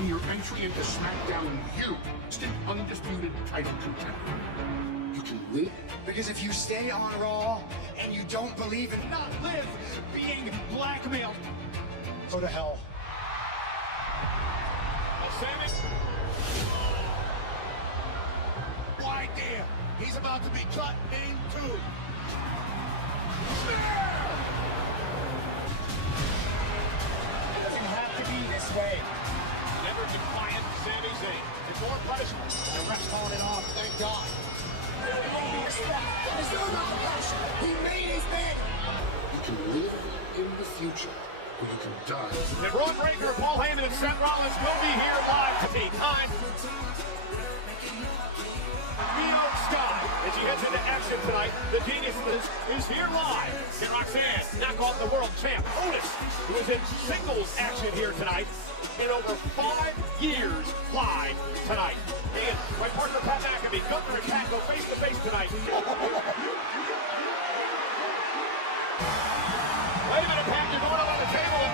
on your entry into SmackDown, you, still undisputed title contender. You can win. Because if you stay on Raw and you don't believe in not live being blackmailed, go to hell. Sammy. Right there. He's about to be cut in two. It doesn't have to be this way. Never defiant Sami Zayn. It's more punishment. The ref's calling it off, thank God. There's no compassion. He made his bed. You can live in the future, or you can die. And Braun Breaker, Paul Heyman, and Seth Rollins will be here live to be time. Mio Sky, as he heads into action tonight, the Genius is here live. And Roxanne, knock off the world champ, Otis, who is in singles action here tonight. In over 5 years live tonight. And my partner Pat McAfee, Gunther and Pat go face to face tonight. Wait a minute, Pat, you're going up on the table.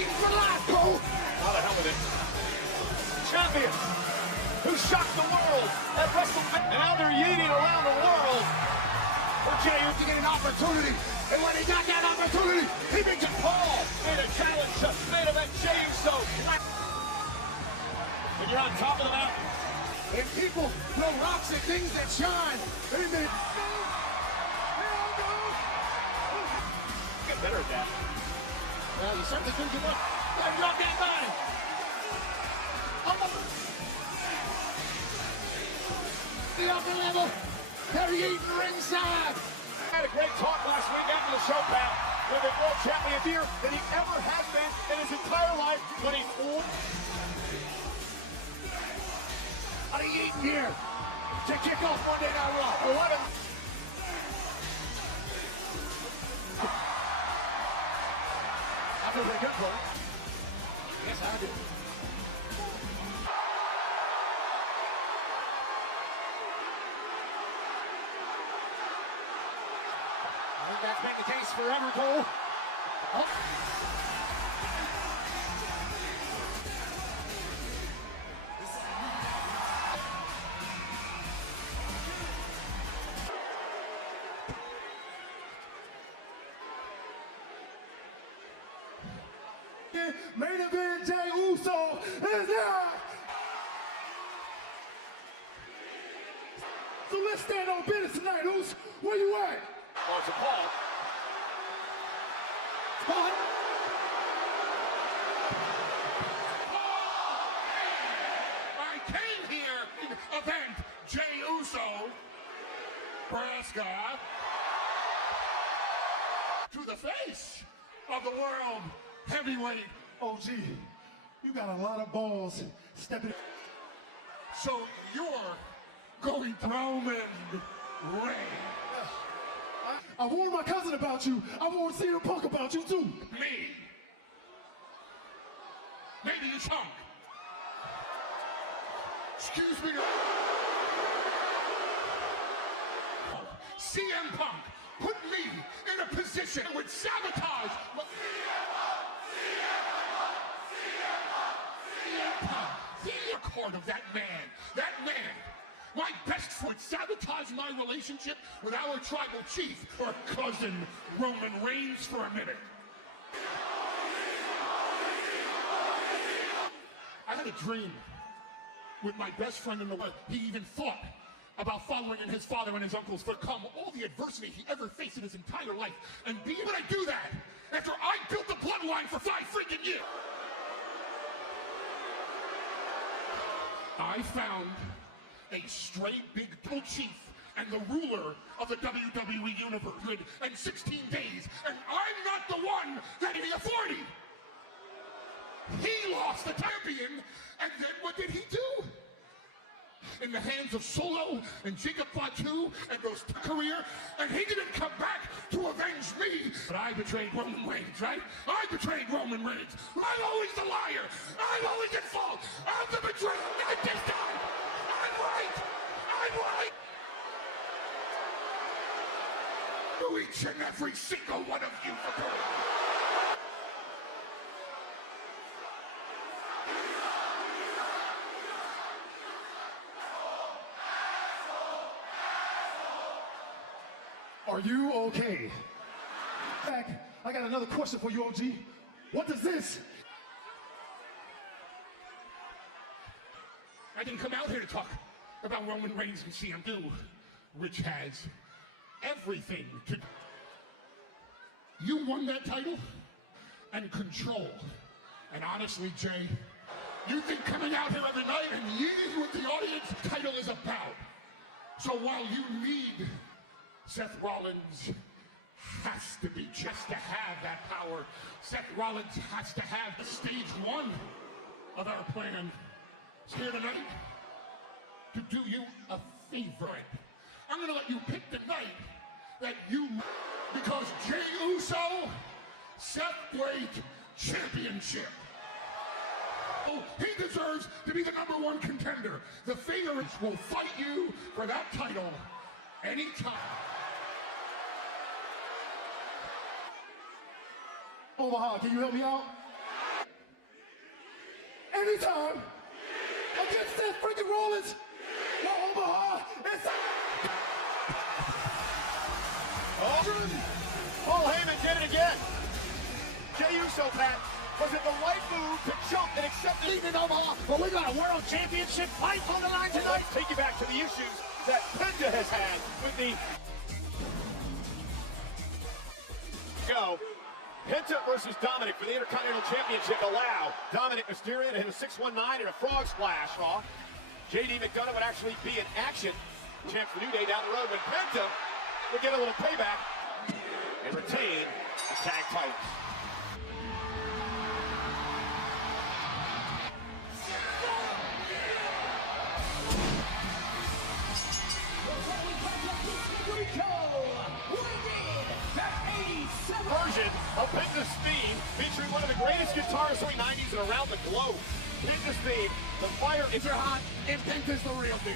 Eat for life, Cole. How the hell with it? Champion who shocked the world at WrestleMania. And now they're yeeting around the world for Jey to get an opportunity. And when he got that opportunity, he made it. Paul made a challenge to main event Jey Uso. When you're on top of the mountain, And people throw rocks at things that shine. Amen. get better at that. Well, you certainly couldn't give up. They're not getting by. The upper level. Harry Eaton ringside. Had a great talk last week after the show, Pat, with the world champion here than he ever has been in his entire life when he's old. Harry Eaton here to kick off Monday Night Raw. 11. I feel pretty good, Cole. Yes, I do. I think that's been the case forever, Cole. Oh. Main event, Jey Uso is here! So let's stand on business tonight, Uso. Where you at? Oh, it's a Paul. What? I came here to event Jey Uso, Nebraska, to the face of the world heavyweight. OG, you got a lot of balls stepping. So you're going to Roman Reigns. I warned my cousin about you. I warned CM Punk about you too. Me. Maybe you chunk. Excuse me. CM Punk put me in a position that would sabotage. The record of that man. My best friend sabotaged my relationship with our tribal chief, or cousin, Roman Reigns, for a minute. I had a dream with my best friend in the world. He even thought about following in his father and his uncle's foot, come all the adversity he ever faced in his entire life, and be able to do that after I built the bloodline for 5 freaking years. I found a straight big bull chief and the ruler of the WWE Universe in 16 days, and I'm not the one that had the authority. He lost the champion, and then what did he do? In the hands of Solo and Jacob Fatu and those career, and he didn't come back to avenge me. But I betrayed Roman Reigns, right? I betrayed Roman Reigns. I'm always the liar. I'm always at fault. I'm the betrayer. Not this time. I'm right. I'm right. To each and every single one of you for doing it. Are you okay? Back, I got another question for you, OG. What does this? I didn't come out here to talk about Roman Reigns and CM2, which has everything to. You won that title and control. And honestly, Jay, you think coming out here every night and yelling with the audience title is about. So while you need Seth Rollins has to be just to have that power. Seth Rollins has to have stage one of our plan. It's here tonight to do you a favor. I'm gonna let you pick the night that you, because Jey Uso, Seth Blake Championship. Oh, he deserves to be the #1 contender. The favorites will fight you for that title anytime. Omaha, can you help me out? Anytime against Seth freaking Rollins. No, Omaha, it's Paul Heyman did it again. Jey Uso, Pat, was it the right move to jump and accept the lead in Omaha? But we got a world championship fight on the line tonight. Let's take you back to the issues that Penta has had with the go. Penta versus Dominic for the Intercontinental Championship allow Dominic Mysterio to hit a 619 and a frog splash off. JD McDonough would actually be in action. Champ for New Day down the road when Penta would get a little payback and retain the tag titles. Version of Penta's theme featuring one of the greatest guitarists of the 90s and around the globe. Penta's theme, the fire is your hot, and Penta's the real deal.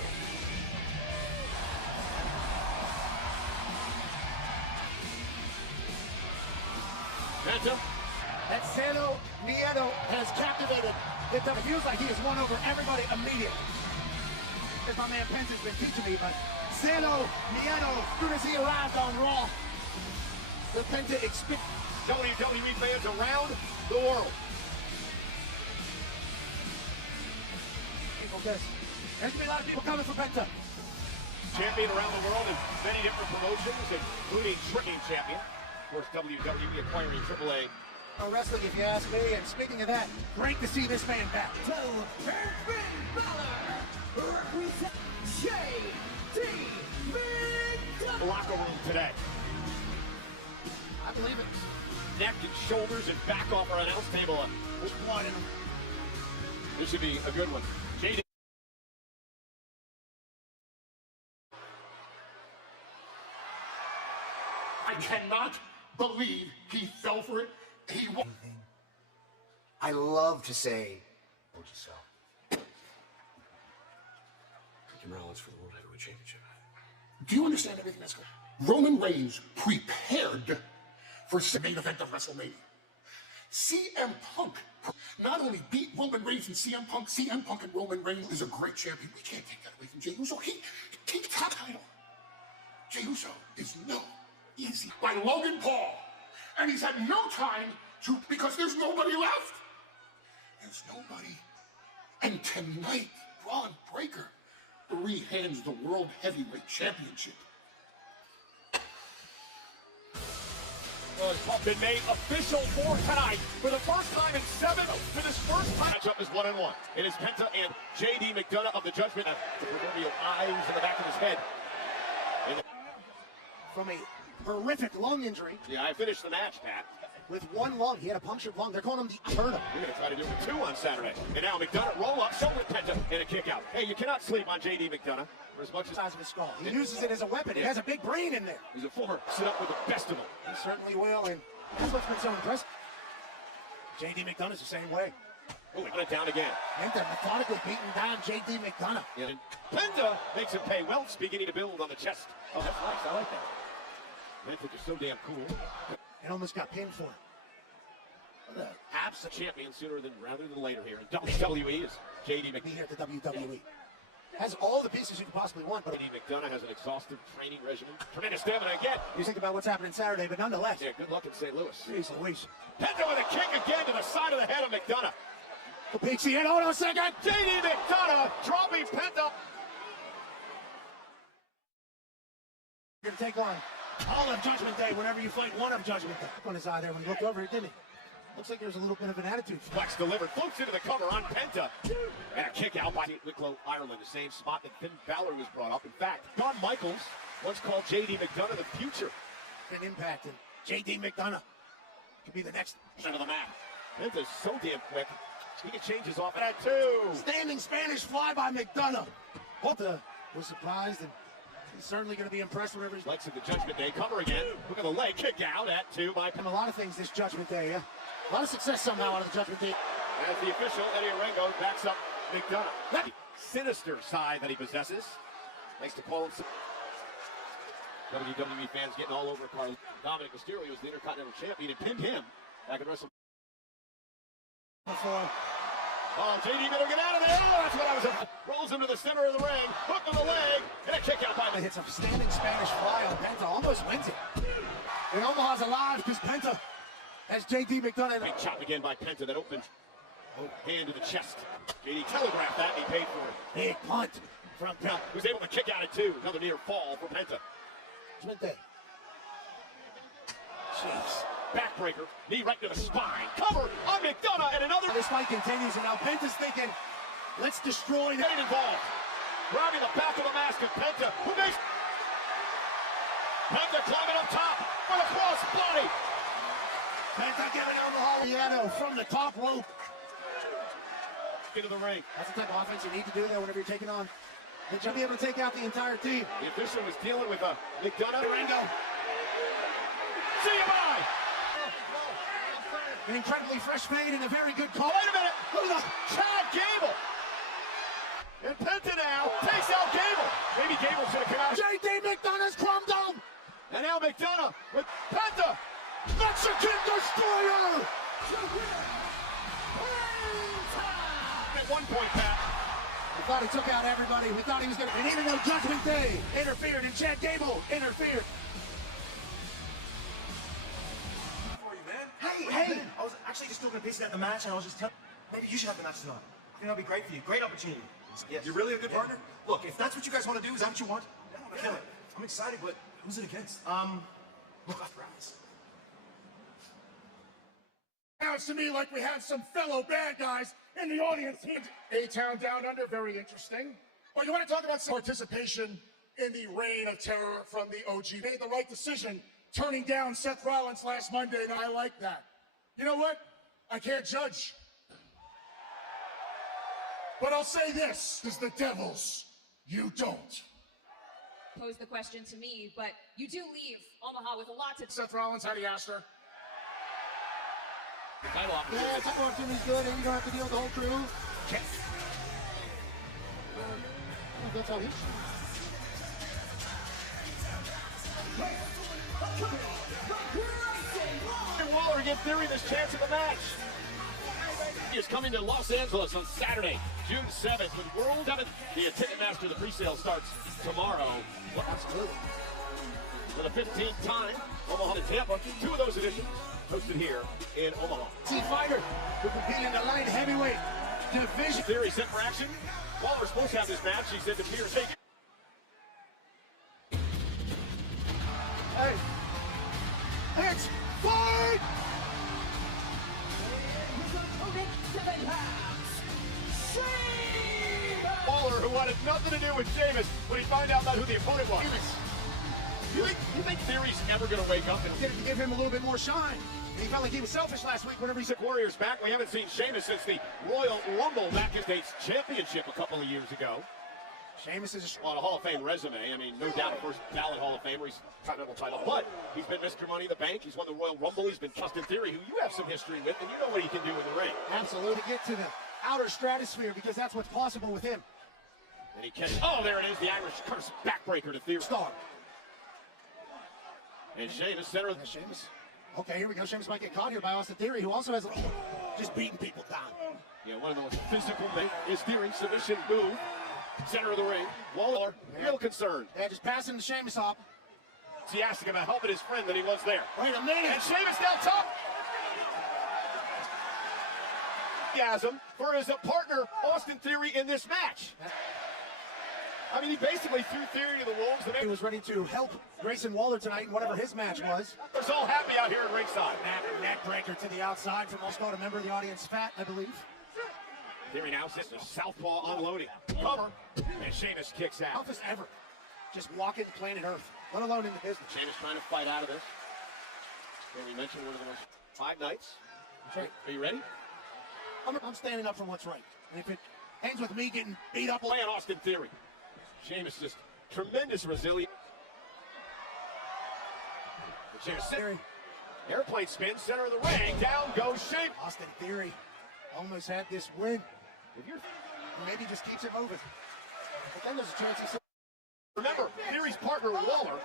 Penta. That Sano Nieto has captivated. It feels like he has won over everybody immediately. As my man Penta's been teaching me, but Sano Nieto, as soon as he arrived on Raw, the Penta experience. WWE fans around the world. Okay. There's gonna be a lot of people coming for Penta. Champion around the world in many different promotions, including Tricking Champion. Of course, WWE acquiring AAA. Wrestling, if you ask me, and speaking of that, great to see this man back. So, Finn Balor represents J.D. The locker room today. I believe it. Neck and shoulders and back off our announce table. There's blood in him. This should be a good one. JD. I cannot believe he fell for it. He won. I love to say, "Told you so." Jim Rollins for the World Heavyweight Championship. Do you understand everything that's going on? Roman Reigns prepared for the main event of WrestleMania. CM Punk not only beat Roman Reigns and CM Punk and Roman Reigns is a great champion. We can't take that away from Jey Uso. He top title. Jey Uso is no easy by Logan Paul. And he's had no time to, because there's nobody left. There's nobody. And tonight, Braun Breaker rehands the World Heavyweight Championship. It's been made official for tonight for the first time in 7. For this first time, matchup is 1-1. It is Penta and JD McDonough of the Judgment. The proverbial eyes in the back of his head. From a horrific lung injury. Yeah, I finished the match, Pat. With one lung, he had a punctured lung. They're calling him the Eterno. We're going to try to do it with 2 on Saturday. And now McDonough roll up, shoulder Penta, and a kick out. Hey, you cannot sleep on JD McDonough for as much as The size of his skull. He uses it as a weapon. He has a big brain in there. he's a former sit up with the best of them. He certainly will, and that's what's been so impressive. J.D. McDonough's the same way. Oh, he got it down again. Penta methodically beating down J.D. McDonough. And Penta makes him pay well, beginning to build on the chest. Oh, that's nice. I like that. Penta is so damn cool. And almost got pinned for it. What an absolute Champion sooner rather than later here in WWE is JD be McDonough. here at the WWE. has all the pieces you could possibly want. But JD McDonough has an exhaustive training regimen. Tremendous stamina again. you think about what's happening Saturday, but nonetheless. Yeah, good luck in St. Louis. Jeez Louise. Penta with a kick again to the side of the head of McDonough. Peachy in, hold on a second. JD McDonough dropping Penta. You're going to take on all of Judgment Day whenever you fight one of Judgment Day. On his eye there when he looked over it, didn't he? Looks like there's a little bit of an attitude. Flex delivered, floats into the cover on Penta. And a kick out by Wicklow, Ireland, the same spot that Finn Balor was brought up. In fact, Shawn Michaels once called JD McDonough the future. An impact, and JD McDonough could be the next Center of the map. Penta's so damn quick. He can change his off at two. standing Spanish fly by McDonough. Penta was surprised, and he's certainly going to be impressed whenever he's Legs of the Judgment Day cover again. Look at the leg kick out at two by done a lot of things this Judgment Day. Yeah? A lot of success somehow out of the Judgment Day. As the official, Eddie Orengo backs up McDonough. The sinister side that he possesses. Likes to call him. WWE fans getting all over Carl. Dominic Mysterio was the Intercontinental Champion and pinned him back at WrestleMania. Before. Oh, JD better get out of there. Oh, that's what I was. Rolls him to the center of the ring. Hook on the leg. And a kick out by Hits a standing Spanish fly on Penta. Almost wins it. And Omaha's alive because Penta has JD McDonough. Big chop again by Penta that opens. Hand to the chest. JD telegraphed that and he paid for it. Big punt from Penta was able to kick out at two. Another near fall for Penta. Judgment Day. Jeez. Backbreaker. Knee right to the spine. Cover on McDonough and another. This fight continues, and now Penta's thinking, let's destroy that. Getting involved. Grabbing the back of the mask of Penta. Who makes. Penta climbing up top with a cross body. Penta giving Omaha from the top rope. Into the ring. That's the type of offense you need to do there whenever you're taking on. You'll be able to take out the entire team. The official was dealing with a McDonough. Ringo. See you bye. An incredibly fresh fade and a very good call. Wait a minute. Look at Chad Gable. And Penta now takes out Gable. Maybe Gable should have come out. JD McDonough's chrome dome. And now McDonough with Penta. Mexican Destroyer. At one point, Pat. We thought he took out everybody. We thought he was going to. And even though Judgment Day interfered and Chad Gable interfered. Hey! I was actually just talking to Pacey at the match, and I was just telling maybe you should have the match tonight. I think that'll be great for you. Great opportunity. Yes. You're really a good partner? Look, if that's what you guys want to do, is that what you want? Yeah, Kill it. I'm excited, but who's it against? Look after Alice. Sounds to me like we have some fellow bad guys in the audience here. A-Town Down Under, very interesting. Oh, you want to talk about some participation in the reign of terror from the OG? Made the right decision turning down Seth Rollins last Monday, and I like that. You know what? I can't judge. But I'll say this is the Devils. You don't. Pose the question to me, but you do leave Omaha with a lot to. Seth Rollins, how do you ask her? Title off. Yeah, title opportunity's good, and you don't have to deal with the whole crew. Check. That's how he Waller give Theory this chance in the match. He is coming to Los Angeles on Saturday, June 7th with World 7th. The Ticketmaster, the pre-sale starts tomorrow. Well, absolutely. For the 15th time, Omaha to Tampa. Two of those editions hosted here in Omaha. fighter who competed in the light heavyweight division. Theory set for action. Waller's supposed to have this match. He said to Peter, take it. Hey, it's fight! Waller, who wanted nothing to do with Sheamus when he found out about who the opponent was. You think Theory's ever going to wake up and Did it to give him a little bit more shine. And he felt like he was selfish last week whenever he said, Warriors back? We haven't seen Sheamus since the Royal Rumble back in States Championship a couple of years ago. Sheamus is On a Hall of Fame resume, I mean, no doubt a first ballot Hall of Famer. He's Continental title, but he's been Mr. Money in the Bank. He's won the Royal Rumble. He's been Justin Theory, who you have some history with, and you know what he can do in the ring. absolutely to get to the outer stratosphere because that's what's possible with him. And he catches. Oh, there it is, the Irish curse backbreaker to Theory. Star. And Sheamus, center of Yeah, Sheamus. Okay, here we go. Sheamus might get caught here by Austin Theory, who also has just beating people down. one of the most physical things is Theory's submission move. Center of the ring. Waller, real concerned. Yeah, just passing the Sheamus off. Enthusiastic about helping his friend that he was there. Wait a minute. And Sheamus down top. Enthusiasm for his partner, Austin Theory, in this match. I mean, he basically threw Theory to the wolves. He was ready to help Grayson Waller tonight in whatever his match was. They're all happy out here at ringside. Neck breaker to the outside from Oscar, a member of the audience, Fat, I believe. Theory now sits the southpaw unloading. Cover. And Sheamus kicks out. Toughest ever. Just walking planet Earth, let alone in the business. Sheamus trying to fight out of this. We mentioned one of the most 5 nights. Are you ready? I'm standing up for what's right. And if it ends with me getting beat up. Playing Austin Theory. Sheamus just tremendous resilience. Sheamus Theory. Airplane spin, center of the ring. Down goes Sheamus. Austin Theory almost had this win. Maybe just keeps it moving. But then there's a chance he's... Remember, Theory's partner Waller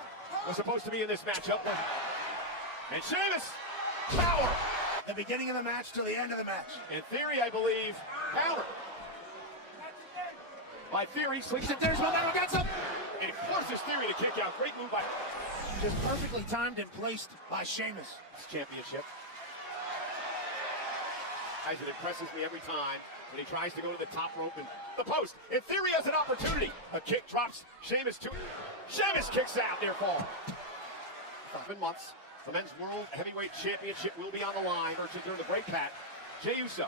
was supposed to be in this matchup. And Sheamus, power. The beginning of the match to the end of the match. And Theory, I believe, power. By Theory, sleeps it. There's momentum against him. And it forces Theory to kick out. Great move by... Just perfectly timed and placed by Sheamus. Championship. Guys, it impresses me every time when he tries to go to the top rope and the post. And Theory has an opportunity. A kick drops Sheamus to... Sheamus kicks out, near fall. 7 months. The Men's World Heavyweight Championship will be on the line. During the break, Pat. Jey Uso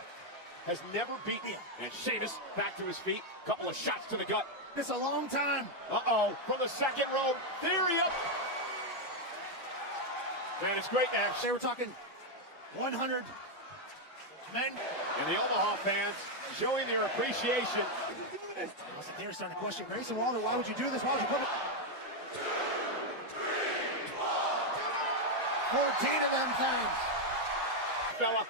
has never beaten him. And Sheamus back to his feet. Couple of shots to the gut. It's a long time. Uh-oh. From the second row. Theory up. Man, it's great match. They were talking 100 men. And the Omaha fans showing their appreciation. Austin Theory starting to question Grayson Waller. Why would you do this? Why would you put it? 14 of them things. Fella.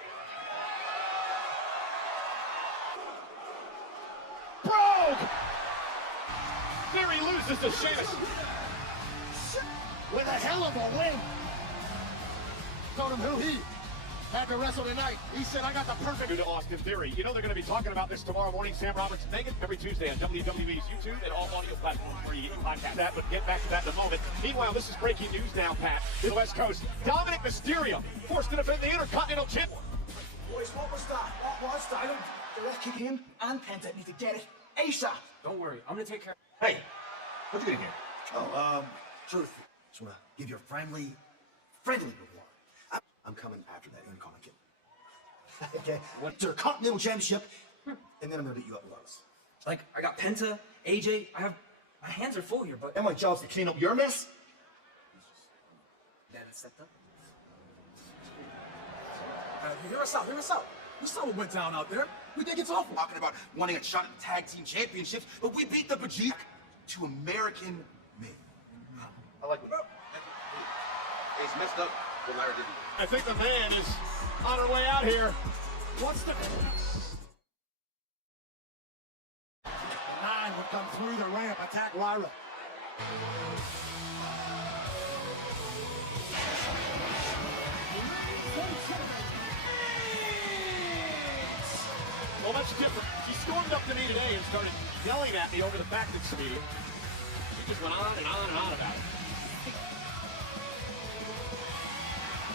Brogue! Theory loses to Sheamus. With a hell of a win. Told him who he had to wrestle tonight. He said, I got the perfect... To Austin Theory. You know they're going to be talking about this tomorrow morning. Sam Roberts and Megan every Tuesday on WWE's YouTube and all audio platforms where you get your podcast. That, but get back to that in a moment. Meanwhile, this is breaking news now, Pat. In the West Coast, Dominic Mysterio forced to defend the Intercontinental Chip. Boys, what was that? What was that? The ref kick in and Penta need to get it ASAP. Don't worry, I'm gonna take care. Hey, what you gonna get? Oh, truth. Just wanna give you a friendly reward. I'm coming after that Intercontinental kid. Okay? What's your Continental Championship? And then I'm gonna beat you up regardless. Like, I got Penta, AJ, my hands are full here, but... And my job's to clean up your mess? That is set up. Hear us out. You saw what went down out there. We think it's awful. Talking about wanting a shot at the tag team championships, but we beat the bejeek to American men. I like it. He's messed up what Larry did. I think the man is on her way out here. What's the... 9 would come through the ramp, attack Lyra. Well, much different. She stormed up to me today and started yelling at me over the fact that Speedy. She just went on and on and on about it.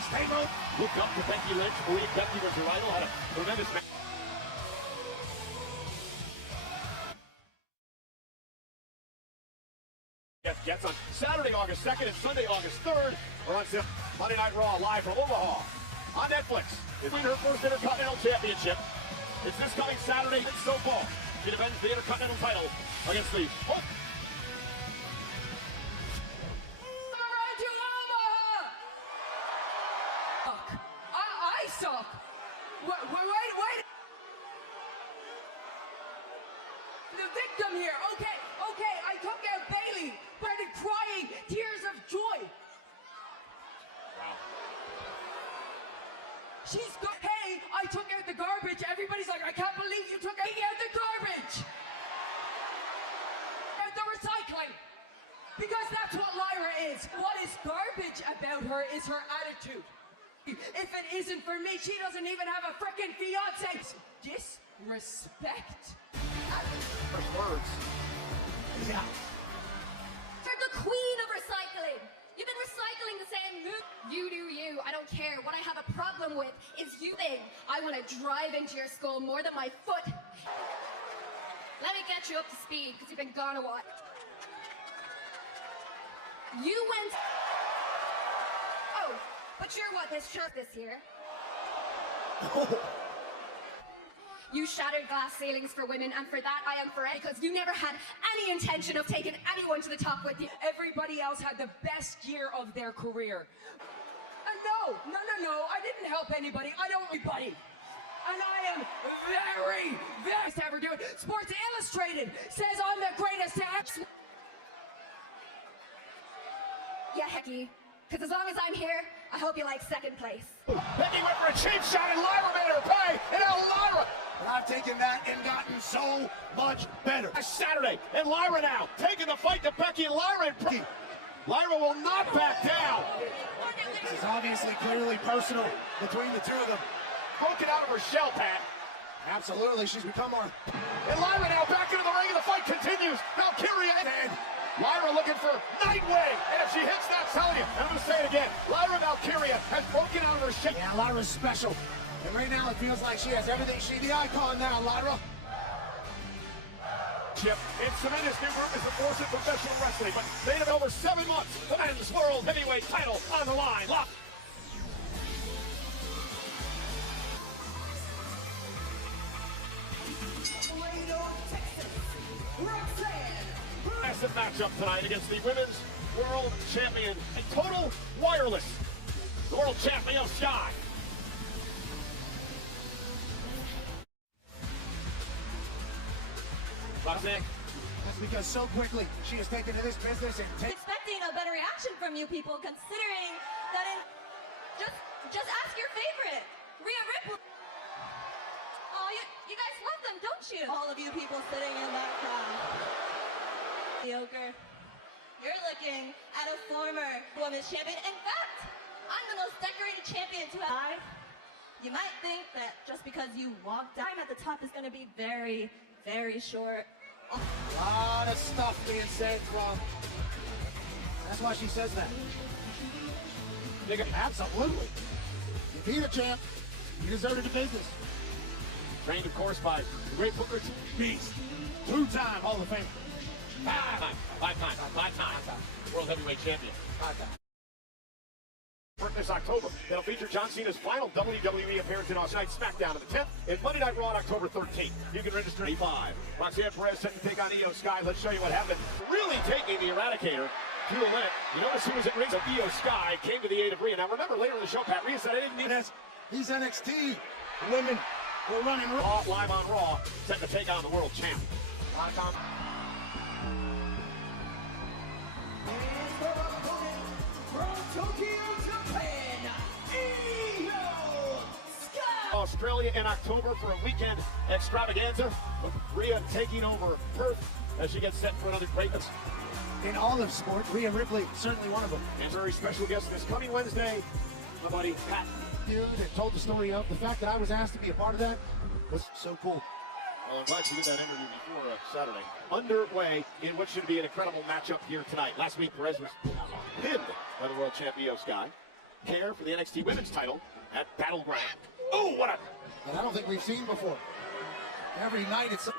Stable. Looked up to Becky Lynch, believed Becky was her idol, had a tremendous match. Gets on Saturday, August 2nd and Sunday, August 3rd. We're on Monday Night Raw live from Omaha on Netflix. It's her first Intercontinental Championship. It's this coming Saturday in SoFal. She defends the Intercontinental title against the Hulk. I suck. Wait. The victim here. Okay. I took out Bailey. Started crying tears of joy. Wow. She's go. Hey, I took out the garbage. Everybody's like, I can't believe you took out the garbage. Out the recycling. Because that's what Lyra is. What is garbage about her is her attitude. If it isn't for me, she doesn't even have a frickin' fiance. Disrespect. First words Yeah. You're the queen of recycling. You've been recycling the same move. You do you. I don't care. What I have a problem with is you think I want to drive into your skull more than my foot. Let me get you up to speed because you've been gone a while. You went... Oh, but you're what, this shirt this year? You shattered glass ceilings for women, and for that I am forever, because you never had any intention of taking anyone to the top with you. Everybody else had the best year of their career. And no, I didn't help anybody. I don't anybody. And I am very to ever do it. Sports Illustrated says I'm the greatest to ever. Yeah, Hecky, because as long as I'm here, I hope you like second place. Becky went for a cheap shot and Lyra made her pay. And now Lyra. But I've taken that and gotten so much better. Saturday, and Lyra now taking the fight to Becky and Lyra. Lyra will not back down. This is obviously clearly personal between the two of them. Broken out of her shell, Pat. Absolutely, she's become our... And Lyra now back into the ring, and the fight continues. Valkyria and Lyra looking for Nightwing. And if she hits that, I'm telling you, and I'm going to say it again, Lyra Valkyria has broken out of her shell. Yeah, Lyra's special. And right now it feels like she has everything. She's the icon now, Lyra. It's tremendous new group is the force of professional wrestling, but they have over 7 months. The men's world heavyweight title on the line. Massive matchup tonight against the women's world champion, a total wireless, the world champion Sky. Roxanne. That's because so quickly she has taken to this business and expecting a better reaction from you people, considering that just ask your favorite, Rhea Ripley. Oh, you guys love them, don't you? All of you people sitting in that crowd. Mediocre. You're looking at a former women's champion. In fact, I'm the most decorated champion to have. You might think that just because you walked down at the top is going to be very, very short. a lot of stuff being said from... That's why she says that. Absolutely. You beat a champ. You deserted the business. Trained, of course, by the great Booker T. Beast. Two-time Hall of Fame. Five time World Heavyweight Champion. This October, that'll feature John Cena's final WWE appearance in Night SmackDown on the 10th and Monday Night Raw on October 13th. You can register at 5. Roxanne Perez set to take on Io Sky. Let's show you what happened. Really taking the Eradicator to the limit. You notice who was at ring? So Io Sky came to the aid of Rhea. Now remember, later in the show, Pat, Rhea said I didn't need this. He's NXT. Women were running Raw, live on Raw, set to take on the world champ. Australia in October for a weekend extravaganza, with Rhea taking over Perth as she gets set for another greatness. In all of sport, Rhea Ripley, certainly one of them. And very special guest this coming Wednesday, my buddy Pat. Dude, that told the story of the fact that I was asked to be a part of that was so cool. Well, I'm glad you did that interview before Saturday. Underway in what should be an incredible matchup here tonight. Last week, Perez was pinned by the world champ Io Sky. Care for the NXT Women's title at Battleground. Oh, what a... But I don't think we've seen before. Every night it's...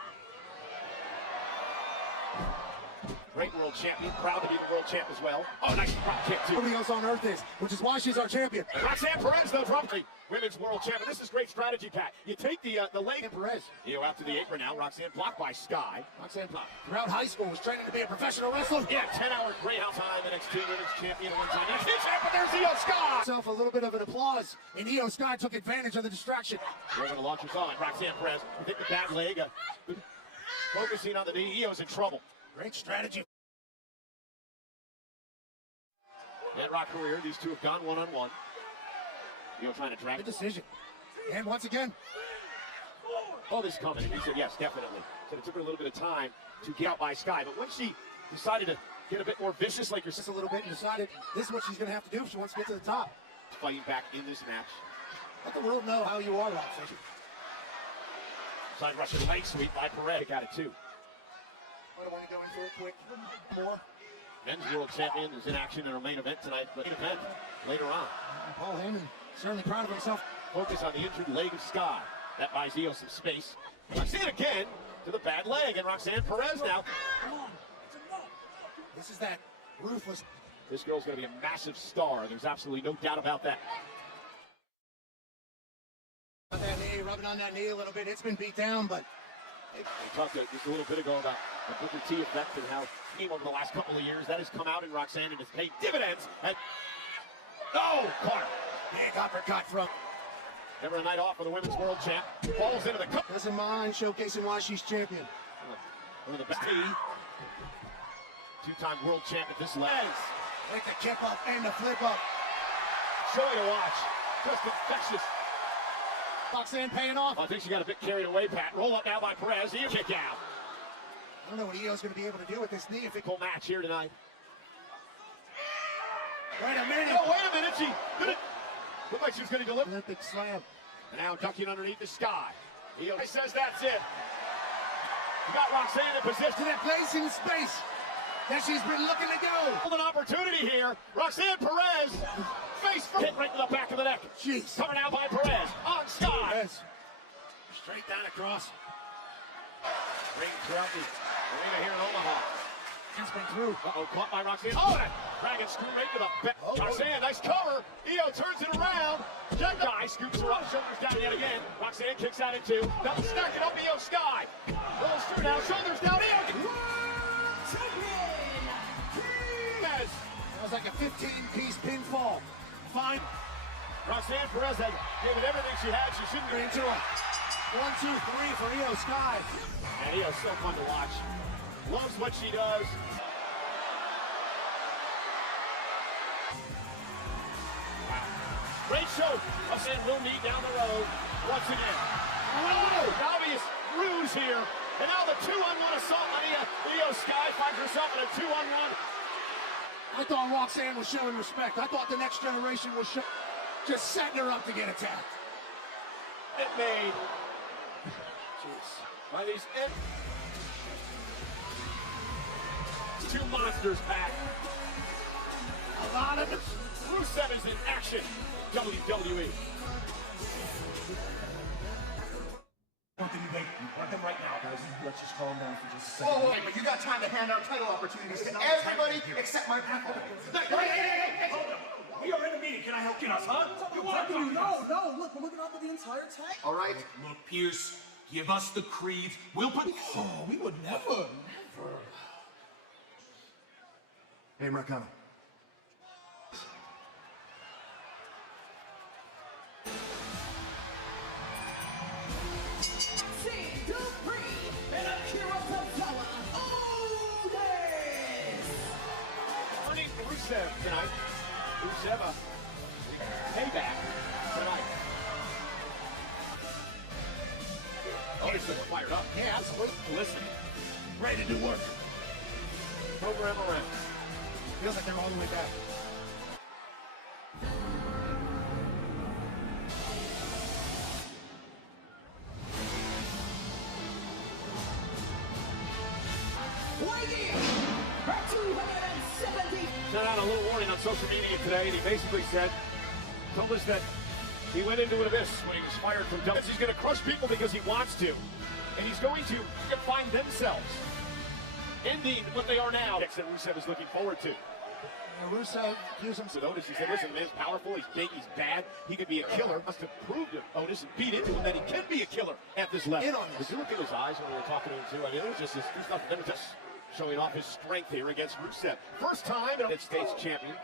Great world champion, proud to be the world champ as well. Oh, nice drop kick too. Nobody else on earth is, which is why she's our champion. Roxanne Perez, though, drop kick. Women's world champion. This is great strategy, Pat. You take the leg. And Perez. Out to the apron now. Roxanne blocked by Sky. Roxanne throughout high school was training to be a professional wrestler. Yeah, 10-hour Greyhound time. NXT Women's champion at one time. NXT champ, but there's Io Sky. Self a little bit of an applause, and Io Sky took advantage of the distraction. We're going to launch us on. Roxanne Perez hit the bad leg. Focusing on the knee. Io's in trouble. Great strategy. And Rock career, these two have gone one-on-one. Io trying to drag. Good decision. And once again. Oh, this is coming. He said, yes, definitely. Said it took her a little bit of time to get out by Sky. But when she decided to get a bit more vicious, like yourself, just a little bit, and decided this is what she's going to have to do if she wants to get to the top. Fighting back in this match. Let the world know how you are, Roxanne. Side Russian leg sweep by Perez. Got it, too. I want to go in for a quick more. Men's world champion is in action in our main event tonight, but main event later on. Paul Heyman certainly proud of himself. Focus on the injured leg of Sky. That buys Io some space. Roxanne again to the bad leg, and Roxanne Perez now. This is that ruthless. This girl's going to be a massive star. There's absolutely no doubt about that. That knee, rubbing on that knee a little bit. It's been beat down, but We talked just a little bit ago about the Booker T effect and how team over the last couple of years that has come out in Roxanne and has paid dividends. Oh, caught her. big uppercut from. Never a night off for the women's world champ. Falls into the cup. Doesn't mind showcasing why she's champion. One of the best. Two-time world champ at this level. Like the kip up and the flip up. Joy to watch. Just infectious. Roxanne paying off. I think she got a bit carried away, Pat. Roll up now by Perez. Io kick out. I don't know what Io's going to be able to do with this knee. If it Cool match here tonight. Wait a minute. Oh, wait a minute. She did it. Looked like she was going to deliver. Olympic slam. And now ducking underneath the Sky. Io says that's it. You got Roxanne in position. To that place in space that she's been looking to go. An opportunity here. Roxanne Perez. Face first. Hit right to the back of the neck. Jeez. Coming out by Perez. On Sky. Perez. Straight down across. Ring throughout the arena here in Omaha. It's been through. Uh-oh, caught by Roxanne. Oh, and a dragon screw right to the back. Roxanne, nice cover. Io turns it around. Jack Guy scoops her up, shoulders down yet again. Roxanne kicks out at two. Double stack it up, Io Sky. Rolls through now, shoulders down. Io. Perez. That was like a 15-piece pinfall. Fine. Roxanne Perez had gave it everything she had. She shouldn't Into a 1, 2, 3 for Io Sky. And Io's so fun to watch. Loves what she does. Wow. Great show. Roxanne will meet down the road once again. Oh, obvious ruse here. And now the 2-on-1 assault on Io Sky finds herself in a 2-on-1. I thought Roxanne was showing respect. I thought the next generation was just setting her up to get attacked. It made. Jeez. By these two monsters pack. A lot of it. Rusev is in action. WWE. Want them right now, guys. Let's just calm down for just a second. Oh, wait, but you got time to hand out title opportunities to everybody except my pal. Hey, hold on. We are in a meeting. Can I help you us, huh? No, look, we're looking out for the entire tag. All right. Look, Pierce, give us the creed. We'll put. Oh, we would never. Hey, Marcano. Rusev tonight. Rusev a payback tonight. Oh, he's looking fired up. Yeah, absolutely. Listen, Ready to do work. program around. Feels like they're all the way back. Sent out a little warning on social media today, and he basically told us that he went into an abyss when he was fired from WWE. He's going to crush people because he wants to, and he's going to find themselves ending what they are now. That Rusev is looking forward to. Rusev accused him. With Otis, he said, listen, man's powerful, he's big, he's bad, he could be a killer. Must have proved to Otis and beat into him that he can be a killer at this level. In on this. Did you look at his eyes when we were talking to him too? I mean, it was just this, there's nothing, just showing off his strength here against Rusev. First time United States champion.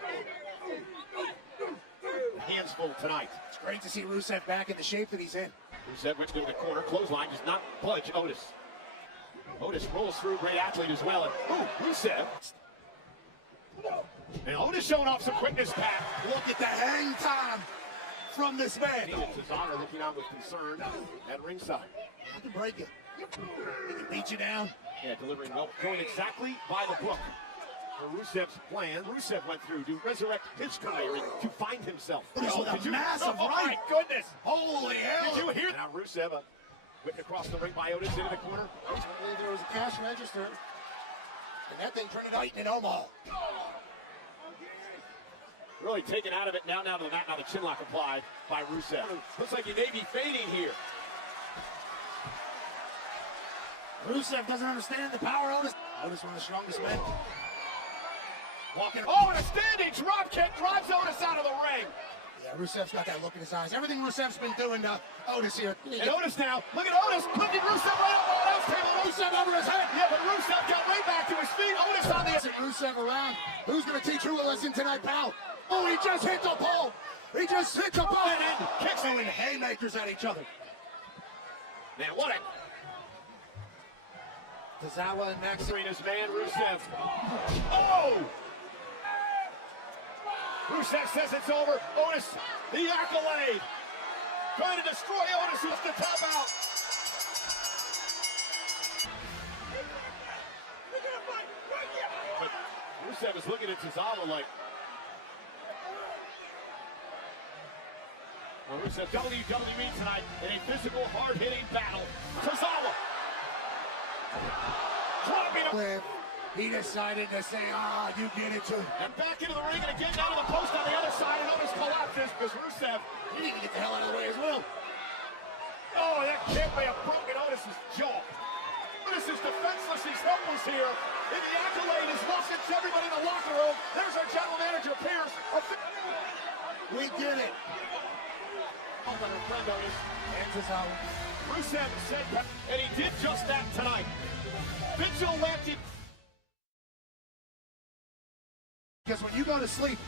Hands full tonight. It's great to see Rusev back in the shape that he's in. Rusev went to the corner, clothesline, does not budge Otis. Otis rolls through, great athlete as well. And Rusev. And Otis showing off some quickness, Pat. Look at the hang time from this man. Cesaro looking on with concern at ringside. He can break it. He can beat you down. Yeah, delivering well, going exactly by the book. For Rusev's plan, Rusev went through to resurrect his career and to find himself. With a massive oh right. my goodness! Holy hell. Did you hear? Now Rusev whipped across the ring by Otis into the corner. I believe there was a cash register. And that thing turned out in Omaha. Really taken out of it, now to the mat, now the chin lock applied by Rusev. Looks like he may be fading here. Rusev doesn't understand the power of Otis. Otis, one of the strongest men. Walking. Oh, and a standing drop kick drives Otis out of the ring. Yeah, Rusev's got that look in his eyes. Everything Rusev's been doing to Otis here. And Otis now, look at Otis, cooking Rusev right up on Otis table. Rusev over his head. Yeah, but Rusev got right back to his feet. Otis on the... Rusev around. Who's going to teach who a lesson tonight, pal? Oh, he just hit the pole. He just hit the pole. And then kicks throwing haymakers at each other. Man, what a... Tozawa and Max. His man, Rusev. Oh! Rusev says it's over. Otis, the accolade. Trying to destroy Otis with the tap out. But Rusev is looking at Tozawa like... Well, Rusev, WWE tonight in a physical, hard-hitting battle. Tozawa. Dropping him. He decided to say, you get it too. And back into the ring and again down to the post on the other side, and Otis collapses because Rusev, he needs to get the hell out of the way as well. Oh, that kick may have broken Otis's jaw. Otis is defenseless, he's helpless here. And the accolade is lost to everybody in the locker room. There's our general manager, Pierce. We get it. On our friend Otis. And Tozawa. Rusev said, and he did just that tonight. Vigilante. Because when you go to sleep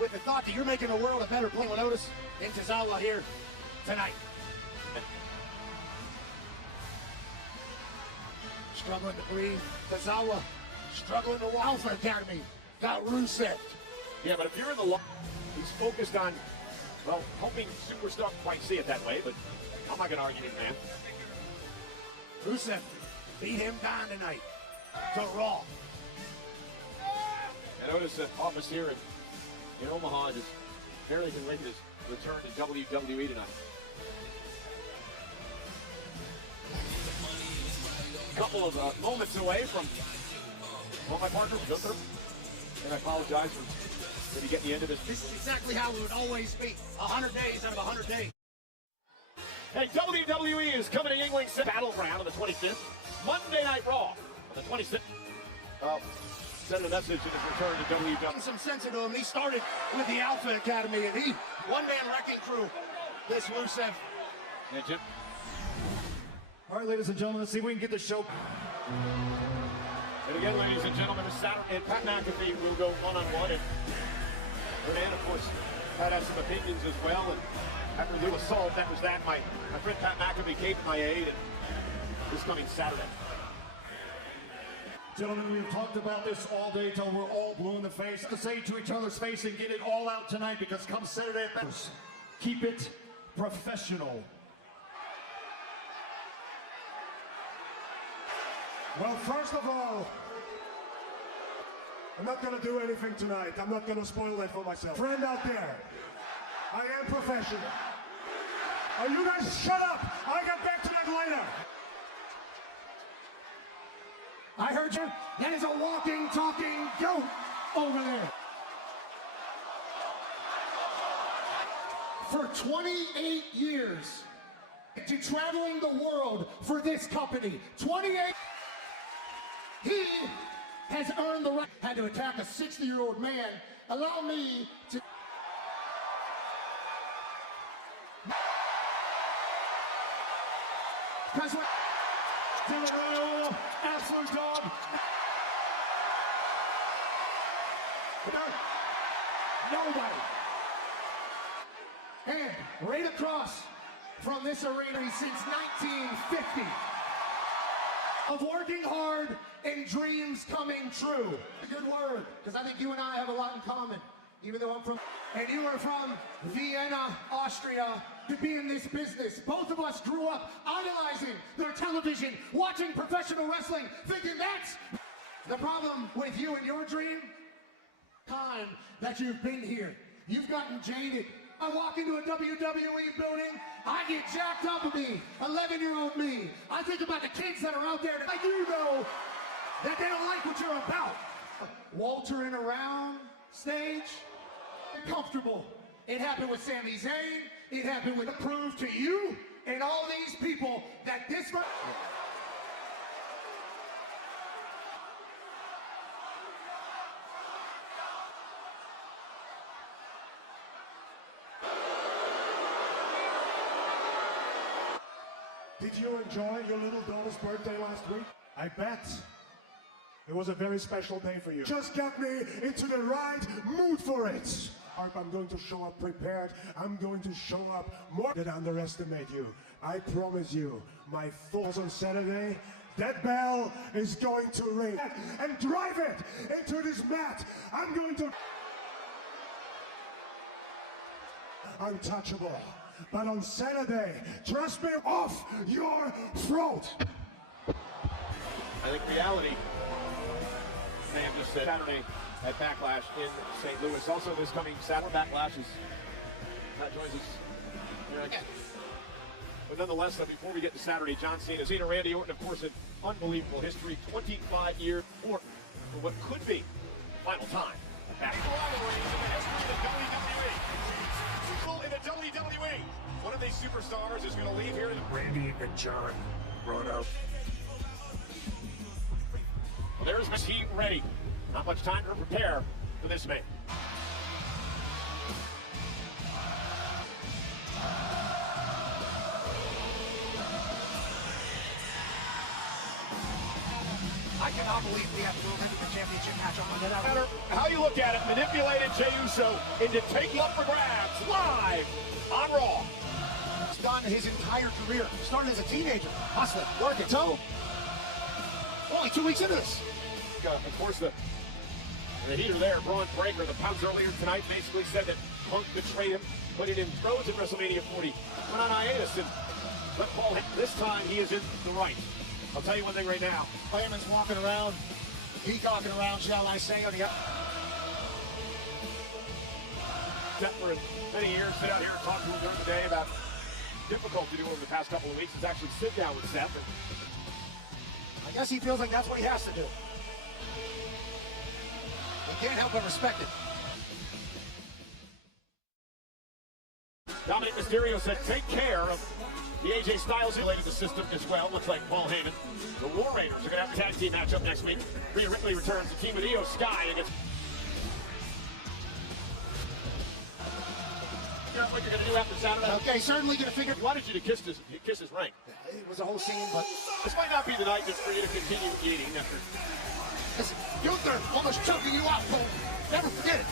with the thought that you're making the world a better place, you'll notice in Tozawa here tonight. Struggling to breathe. Tozawa struggling to walk. Alpha Academy got Rusev. Yeah, but if you're in the he's focused on, well, hoping superstar quite see it that way, but I'm not going to argue with man. Rusev beat him down tonight to Raw. And Otis' office here in Omaha is barely can make his return to WWE tonight. A couple of moments away from my partner, Gunther, and I apologize for maybe getting the end of this. This is exactly how it would always be. 100 days out of 100 days. Hey, WWE is coming to England Battleground on the 25th. Monday Night Raw on the 26th. Send a message in his return to WWE. Some sense into him. He started with the Alpha Academy, and he one-man wrecking crew. This Rusev. Yeah, Jim. All right, ladies and gentlemen, let's see if we can get the show. And again, ladies and gentlemen, this Saturday, and Pat McAfee will go one-on-one. And Renan, of course, Pat has some opinions as well. And after the assault, that was that. My friend Pat McAfee came to my aid, and this coming Saturday. Gentlemen, we've talked about this all day till we're all blue in the face. To say to each other's face and get it all out tonight, because come Saturday, keep it professional. Well, first of all, I'm not going to do anything tonight. I'm not going to spoil it for myself. Friend out there, I am professional. Oh, you guys shut up. I'll get back to that later. I heard you. That is a walking, talking goat over there. For 28 years, to traveling the world for this company. 28. He has earned the right. Had to attack a 60-year-old man. Allow me to. Because what? Absolute dog. Nobody. And right across from this arena since 1950 of working hard and dreams coming true. A good word, because I think you and I have a lot in common. Even though I'm from, and you are from Vienna, Austria, to be in this business. Both of us grew up idolizing their television, watching professional wrestling, thinking that's the problem with you and your dream. Time that you've been here, you've gotten jaded. I walk into a WWE building, I get jacked up with me, 11-year-old me. I think about the kids that are out there, like you know, that they don't like what you're about. Waltering around stage, comfortable. It happened with Sami Zayn. It happened with prove to you and all these people that this. Did you enjoy your little daughter's birthday last week? I bet it was a very special day for you. Just got me into the right mood for it. I'm going to show up prepared. I'm going to show up more than underestimate you. I promise you, my thoughts on Saturday, that bell is going to ring and drive it into this mat. I'm going to untouchable. But on Saturday, trust me, off your throat. I think reality, Sam just said, Saturday at Backlash in St. Louis. Also this coming Saturday, Backlash is joins us here again. But nonetheless, before we get to Saturday, John Cena, Randy Orton, of course, an unbelievable history, 25 years for what could be the final time. Back rivalries in the history of the WWE. In the WWE, one of these superstars is going to leave here. Randy and John brought up. Well, there's Miss Heat ready. Not much time to prepare for this man. I cannot believe we have the World Heavyweight Championship match on Monday night. No matter how you look at it, manipulated Jey Uso into taking up for grabs live on Raw. He's done his entire career. Started as a teenager, hustling, working. So, only 2 weeks into this. Of course, the heater there, Braun Breaker, the Pouts earlier tonight basically said that Punk betrayed him, put it in throws at WrestleMania 40, went on hiatus, and let Paul hit. This time he is in the right. I'll tell you one thing right now. Heyman's walking around, peacocking around, shall I say, on the For many years, sit out here and talk to him during the day about difficult to do over the past couple of weeks is actually sit down with Seth. I guess he feels like that's what he has to do. He can't help but respect it. Dominic Mysterio said, take care of the AJ Styles related the system as well. Looks like Paul Heyman. The War Raiders are going to have a tag team matchup next week. Rhea Ripley returns to team with Io Sky against. What you're going to do after Saturday? Okay, certainly going to figure. He wanted you to kiss his ring. It was a whole scene, but this might not be the night just for you to continue eating after. Listen, Gunther almost choking you out, Cole. Never forget it.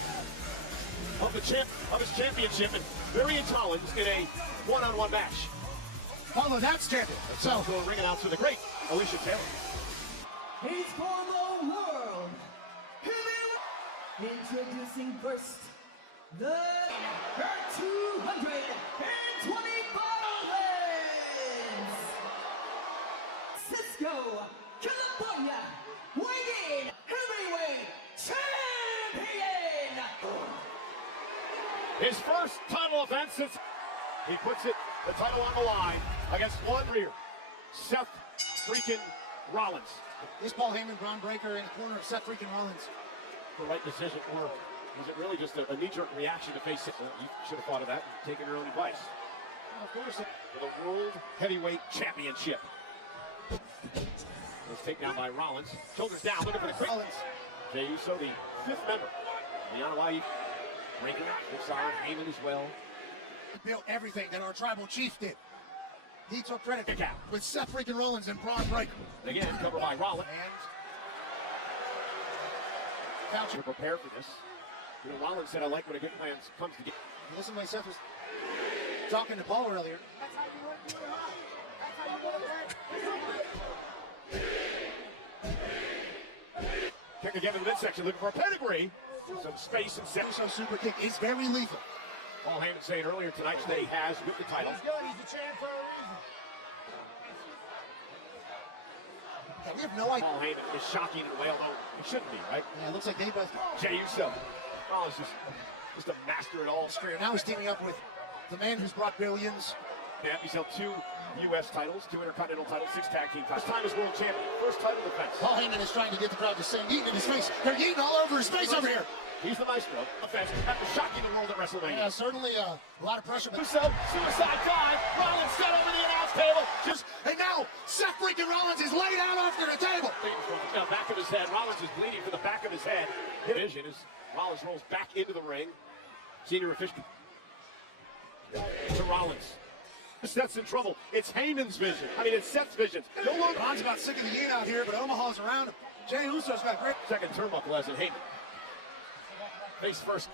Of his championship, and Varian Collins in a one-on-one match. Although that's champion. So, ring announcer, the great Alicia Taylor. He's for the world. Introducing first the 225 pounds. Cisco, California, weighing heavyweight champion. His first title offense since he puts the title on the line against one rear, Seth freaking Rollins. Is Paul Heyman, Braun Breaker in the corner of Seth freaking Rollins? The right decision, or was it really just a knee-jerk reaction to face it? You should have thought of that and taken your own advice. Well, of course. For the World Heavyweight Championship. Let's take down by Rollins. Shoulders down, looking for the quick. Rollins. Jey Uso, the fifth member. Liana White, Rankin, Dixon, Heyman as well. Built everything that our tribal chief did. He took credit with Seth freaking Rollins and Braun Breaker. Again, covered by Rollins. And Couch to prepare for this. You know, Rollins said, I like when a good plan comes together. Listen to my Seth was talking to Paul earlier. Kick again in the midsection, looking for a pedigree. Some space and set. Uso super kick is very lethal. Paul Heyman saying earlier tonight that he has with the title. He's good. He's the champ for a reason. Yeah, we have no idea. Paul Heyman is shocking in a way, although it shouldn't be, right? Yeah, it looks like they both. Jey Uso. Rollins just a master at all. Now he's teaming up with the man who's brought billions. Yeah, he's held 2 U.S. titles, 2 Intercontinental titles, 6 tag team titles. First time as world champion. First title defense. Paul Heyman is trying to get the crowd to sing, eating in his face. They're eating all over his face over here. He's the maestro. Offense after shocking the world at WrestleMania. Yeah, certainly a lot of pressure. Uso, suicide dive. Rollins set over the announce table. And now Seth freaking Rollins is laid out after the table. Now back of his head. Rollins is bleeding from the back of his head. Vision as Rollins rolls back into the ring. Senior official to Rollins. Seth's in trouble. It's Heyman's vision. I mean, it's Seth's vision. No longer. Ron's about sick of the heat out here, but Omaha's around him. Jey Uso's got great. Second turnbuckle as in Heyman. Face first.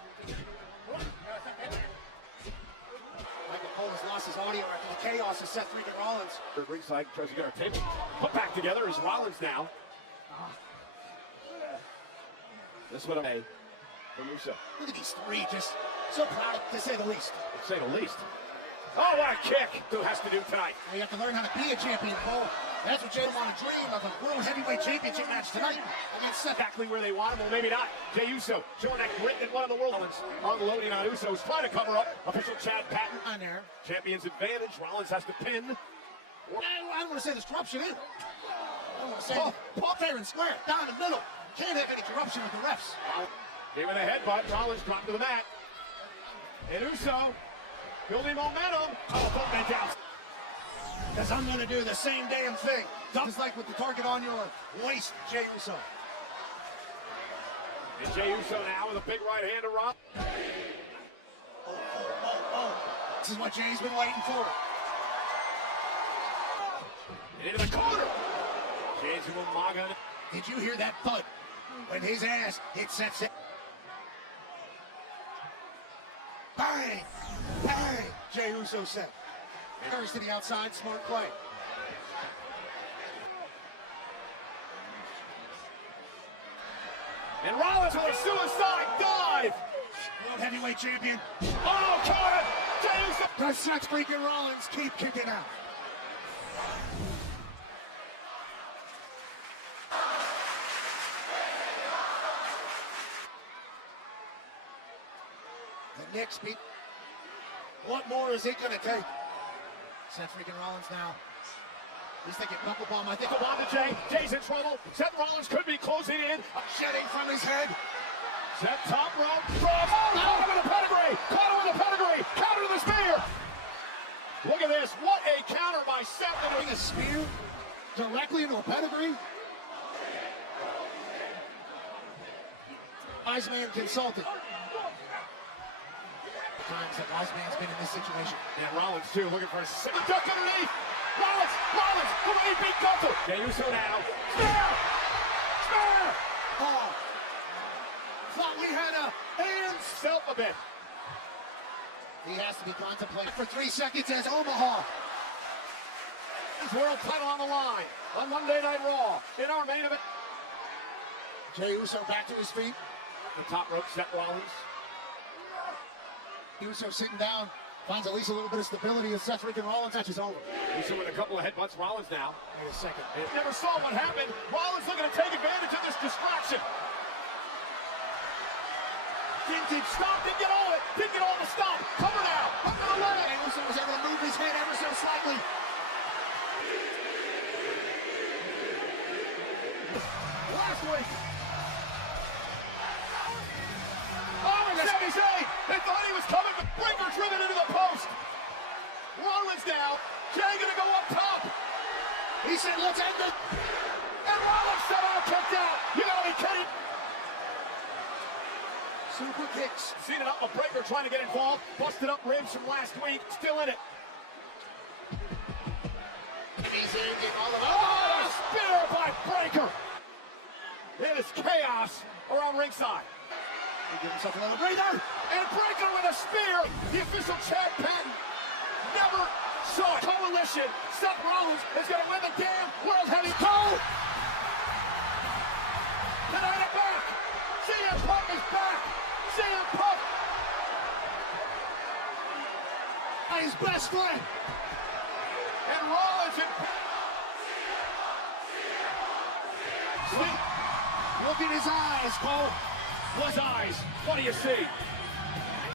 Michael Cole has lost his audio after the chaos of Seth freaking Rollins. Third ringside tries to get our table put back together as Rollins now. This is what I made from Uso. Look at these three, just so proud, to say the least. To say the least. Oh, what a kick! Who has to do tonight? You have to learn how to be a champion, Cole. That's what Jey wanted to dream of, a World Heavyweight Championship match tonight against Seth. Exactly where they want him, well, maybe not. Jey Uso showing that grit that one of the world. Rollins unloading on Usos, trying to cover up. Official Chad Patton on there. Champion's advantage. Rollins has to pin. I don't want to say there's corruption either. I don't want to say Paul fair and square, down the middle. Can't have any corruption with the refs. Gave it a headbutt. Rollins dropped to the mat. And Uso building momentum. Oh, both men down. Because I'm going to do the same damn thing. Just like with the target on your waist, Jey Uso. And Jey Uso now with a big right hand to Rob. Oh. This is what Jey's been waiting for. Into the corner. Jey's Umaga. Did you hear that thud when his ass hit Seth's head? Bang! Bang! Jey Uso said. Curves to the outside, smart play. And Rollins with a suicide dive! World Heavyweight Champion. Oh, caught it! Jey Uso! Does Seth freaking Rollins keep kicking out? The Knicks beat. What more is it going to take? Seth freaking Rollins now. He's thinking knuckle bomb. I think the bomb to Jey. Jey's in trouble. Seth Rollins could be closing in. Shedding from his head. Seth top rope. Caught him with a pedigree. Caught him with a pedigree. Counter to the spear. Look at this. What a counter by Seth. Putting a spear directly into a pedigree. Wise man consulted. Times that Wise man's been in this situation. And Rollins too, looking for a second duck underneath. Rollins, the way he beat Gunther. Jey Uso now. Spear! Oh. Thought we had a hand. Self a bit. He has to be contemplating for 3 seconds as Omaha. His world title on the line on Monday Night Raw in our main event. Jey Uso back to his feet. The top rope, Seth Rollins. Uso sitting down, finds at least a little bit of stability as Seth freaking Rollins match is over. Uso with a couple of headbutts. Rollins now. Wait a second. Never saw what happened. Rollins looking to take advantage of this distraction. Didn't stop, didn't get all of it. Didn't get all the stop. Cover now. Up to the leg. And Uso was able to move his head ever so slightly. Last week. Oh, and Sami Zayn. They thought he was coming, but Breaker driven into the post. Rollins now. Jey gonna go up top. He said, let's end it. And Rollins somehow kicked out. You gotta be kidding. Super kicks. Seen it up, a Breaker trying to get involved. Busted up ribs from last week. Still in it. He's in all of Oh, a spear by Breaker. It is chaos around ringside. He gives himself a little breather. And Breaker with a spear. The official Chad Patton never saw it. Coalition. Seth Rollins is going to win the damn World Heavyweight. Cole! Tonight at back. CM Punk is back. CM Punk. His best friend. And Rollins and Look at his eyes, Cole. His eyes. What do you see?